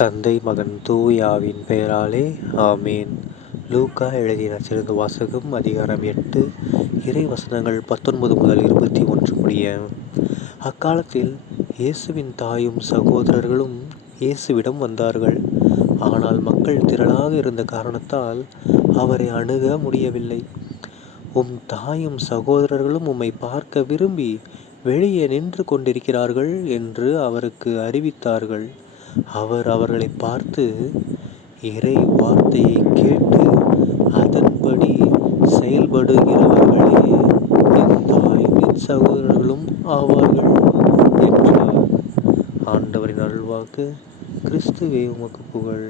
தந்தை மகன் தூயாவின் பெயராலே ஆமேன். லூக்கா எழுதிய நற்செய்தி வாசகம் அதிகாரம் 8 இறை வசனங்கள் 19 முதல் 21 முடிய. அக்காலத்தில் இயேசுவின் தாயும் சகோதரர்களும் இயேசுவிடம் வந்தார்கள். ஆனால் மக்கள் திரளாக இருந்த காரணத்தால் அவரை அணுக முடியவில்லை. உம் தாயும் சகோதரர்களும் உம்மை பார்க்க விரும்பி வெளியே நின்று கொண்டிருக்கிறார்கள் என்று அவருக்கு அறிவித்தார்கள். அவர் அவர்களை பார்த்து, இறை வார்த்தையை கேட்டு அதன்படி செயல்படுகிறவர்களே என் தாயும் என் சகோதரர்களும் ஆவார்கள் என்றார். ஆண்டவரின் அருள்வாக்கு. கிறிஸ்துவே உமக்கு புகழ்.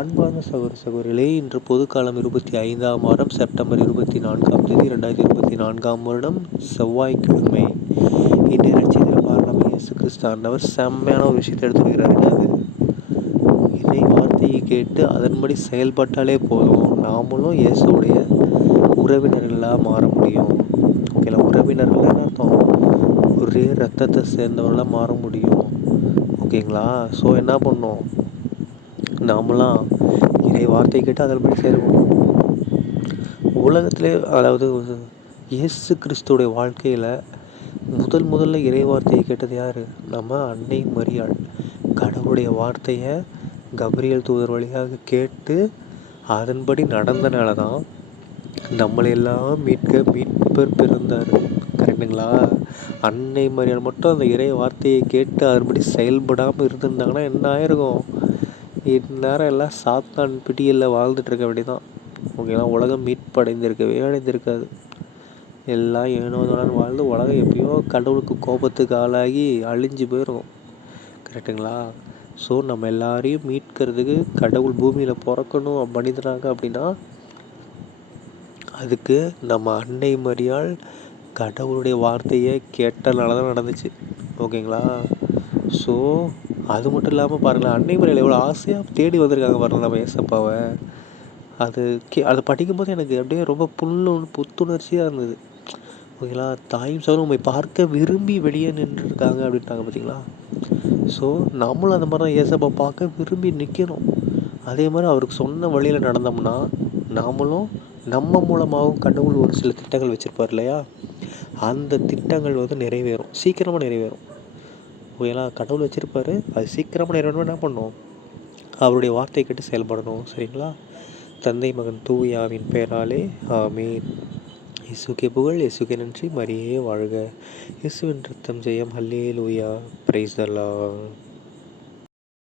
அன்பான சகோதரிகளே, இன்று பொதுக்காலம் 25ஆம் வாரம் செப்டம்பர் 24ஆம் தேதி 2024ஆம் வருடம் செவ்வாய்க்கிழமை. இன்றைய நற்செய்தியில் பாருங்க, இயேசு கிறிஸ்து ஆண்டவர் செம்மையான ஒரு விஷயத்தை எடுத்துக்கிறாருங்க. அது இறை வார்த்தையை கேட்டு அதன்படி செயல்பட்டாலே போதும், நாமளும் இயேசுடைய உறவினர்களாக மாற முடியும். ஓகேங்களா? உறவினர்கள் அர்த்தம் ஒரே ரத்தத்தை சேர்ந்தவர்களாக மாற முடியும். ஓகேங்களா? ஸோ என்ன பண்ணோம், நாமளாம் இறை வார்த்தை கேட்டு அதன்படி செயல்படணும். உலகத்திலே, அதாவது இயேசு கிறிஸ்துடைய வாழ்க்கையில் முதல்ல இறை வார்த்தையை கேட்டது யார்? நம்ம அன்னை மரியாள். கடவுளுடைய வார்த்தையை கபிரியல் தூதர் வழியாக கேட்டு அதன்படி நடந்தனால தான் நம்மளையெல்லாம் மீட்பர் பிறந்தார். கரெக்டுங்களா? அன்னை மரியாள் மட்டும் அந்த இறை வார்த்தையை கேட்டு அதன்படி செயல்படாமல் இருந்திருந்தாங்கன்னா என்ன ஆயிருக்கும்? இந்நேரம் எல்லாம் சாத்தான் பிடியில் வாழ்ந்துட்டு இருக்க வேண்டியதான். ஓகேங்களா? உலகம் அடைந்திருக்காது. எல்லாம் ஏனோதானு வாழ்ந்து உலகம் எப்பயோ கடவுளுக்கு கோபத்துக்கு ஆளாகி அழிஞ்சு போயிருக்கும். கரெக்டுங்களா? ஸோ நம்ம எல்லாரையும் மீட்கிறதுக்கு கடவுள் பூமியில் பிறக்கணும் மனிதனாக அப்படின்னா அதுக்கு நம்ம அன்னை மரியாள் கடவுளுடைய வார்த்தையை கேட்டனால தான் நடந்துச்சு. ஓகேங்களா? ஸோ அது மட்டும் இல்லாமல் பாருங்களேன், அன்னை மரியாள் எவ்வளோ ஆசையாக தேடி வந்திருக்காங்க பாருங்கள் நம்ம ஏசப்பாவை. அதை படிக்கும்போது எனக்கு அப்படியே ரொம்ப புத்துணர்ச்சியாக இருந்தது. ஓகேங்களா? தாயும் சகோதரரும் உம்மை பார்க்க விரும்பி வெளியே நின்றுருக்காங்க அப்படின்ட்டாங்க பார்த்தீங்களா? ஸோ நம்மளும் அந்த மாதிரி தான் ஏசப்பா பார்க்க விரும்பி நிற்கணும். அதே மாதிரி அவருக்கு சொன்ன வழியில் நடந்தோம்னா நாமளும் நம்ம மூலமாகவும் கடவுள் ஒரு சில திட்டங்கள் வச்சுருப்பார் இல்லையா? அந்த திட்டங்கள் நிறைவேறும், சீக்கிரமாக நிறைவேறும். ஓகேங்களா? கடவுள் வச்சுருப்பாரு, அது சீக்கிரமாக நிறைவேறணும். என்ன பண்ணணும்? அவருடைய வார்த்தையை கேட்டு செயல்படணும். சரிங்களா? தந்தை மகன் தூயாவின் பெயராலே ஆமேன். இயேசுக்கே புகழ், இயேசுக்கே நன்றி, மரியே வாழ்க. இயேசுவின் ரத்தம் ஜெயம், ஹல்லேலூயா, பிரைஸ் தி லார்ட்.